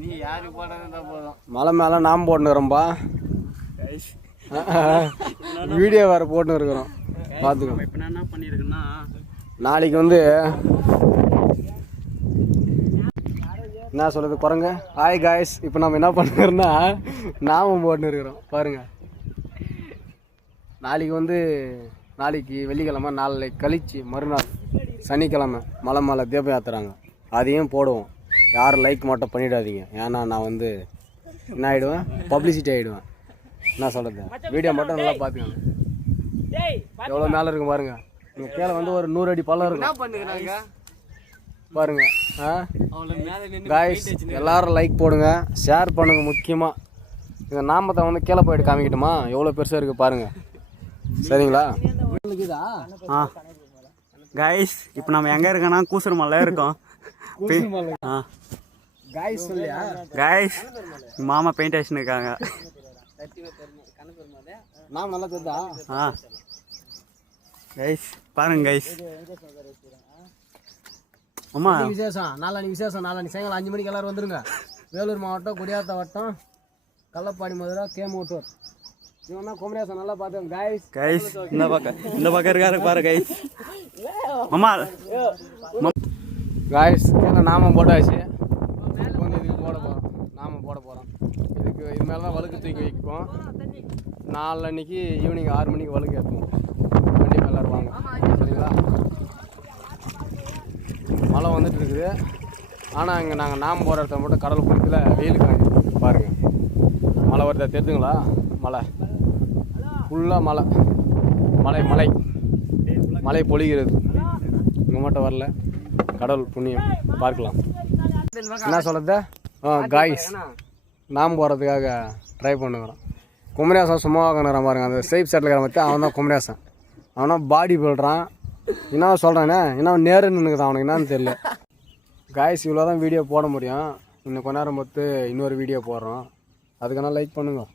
நீ யாருக்கு போட்டா போதும். மலை மேலே நாம் போட்டுக்கிறோம்பா வீடியோ வேறு போட்டுன்னு இருக்கிறோம் பார்த்துக்கோ இப்போ நான் என்ன பண்ணியிருக்கேன்னா நாளைக்கு வந்து என்ன சொல்றது குரங்க? ஹாய் காய்ஸ் இப்போ நம்ம என்ன பண்ணுறோம்னா நாமம் போட்டுன்னு இருக்கிறோம் பாருங்க. நாளைக்கு வந்து நாளைக்கு வெள்ளிக்கிழமை நாளைக்கு கழிச்சு மறுநாள் சனிக்கிழமை மலை மலை தீபம் ஏற்றுறாங்க அதையும் போடுவோம். யாரும் லைக் மட்டும் பண்ணிடாதீங்க. ஏன்னா நான் வந்து என்ன ஆகிடுவேன் பப்ளிசிட்டி ஆகிடுவேன் என்ன சொல்கிறது வீடியோ மட்டும் நல்லா பார்த்துக்கோங்க எவ்வளோ மேலே இருக்கும் பாருங்க. இங்கே கீழே வந்து ஒரு நூறு அடி பள்ளம் இருக்கும். பாருங்க. ஆ? காய்ஸ் எல்லாரும் லைக் போடுங்க. ஷேர் பண்ணுங்க முக்கியமாக இந்த நாமத்தை வந்து கீழே போயிட்டு காமிக்கட்டுமா? எவ்வளோ பெருசாக இருக்குது பாருங்க. சரிங்களா? ஆ. காய்ஸ் இப்போ நம்ம எங்கே இருக்கோன்னா கூசர் மலை இருக்கோம். காய்ஸ் சொல்லியா? கைஸ் மாமா பெயிண்ட் அடிச்சுன்னு இருக்காங்க நாம் நல்லா தெரிதா ஆ. கைஸ் பாருங்க கைஸ் அம்மா. விசேஷம்? நாளானி விசேஷம் நாளானி. சாயங்காலம் அஞ்சு மணிக்கு எல்லாரும் வந்துருங்க. வேலூர் மாவட்டம் குடியாத்த வட்டம் கள்ளப்பாடி மதுரை கேமூட்டூர். இவன் குமரேசன் நல்லா பார்த்தேன் காய்ஸ் கைஸ் இந்த பக்கம் இந்த பக்கம் இருக்காரு பாரு கைஸ் அம்மா. காய்ஸ் கீழே நாமம் போட்டாச்சு? வந்து இதுக்கு போட போகிறோம் நாமம் போட போகிறோம் இதுக்கு இது மேலே தான் வழுக்கு தூக்கி வைப்போம். நாலு அன்னைக்கு ஈவினிங் ஆறு மணிக்கு வழுக்கு ஏற்றுவோம் வண்டி எல்லோரும் சரிங்களா? மழை வந்துட்டு இருக்குது ஆனால் இங்கே நாங்கள் நாம போகிற இடத்துல மட்டும் கடல் பக்கத்தில் வெயில் காஞ்சி. பாருங்கள் மழை வருதா தெரிஞ்சுங்களா மழை. ஃபுல்லாக மழை. மலை மலை மழை பொழிகிறது. இங்கே மட்டும் வரல. கடவுள் புண்ணியம் பார்க்கலாம். என்ன சொல்கிறது ஆ காய்ஸ் நாம் போகிறதுக்காக ட்ரை பண்ணுறோம் குமரேசன் சும்மா உட்காந்துறான் பாருங்க அந்த சேஃப் செட்டில் இருக்கிற பற்றி அவன் தான் குமரியாசன் அவனா பாடி பில்டுறான் என்ன சொல்கிறானே என்ன நேரு நின்றுக்குதான் அவனுக்கு என்னன்னு தெரியல. காய்ஸ் இவ்வளோ தான் வீடியோ போட முடியும். இன்னும் கொஞ்ச நேரம் பார்த்து இன்னொரு வீடியோ போடுறோம். அதுக்கான லைக் பண்ணுங்கள்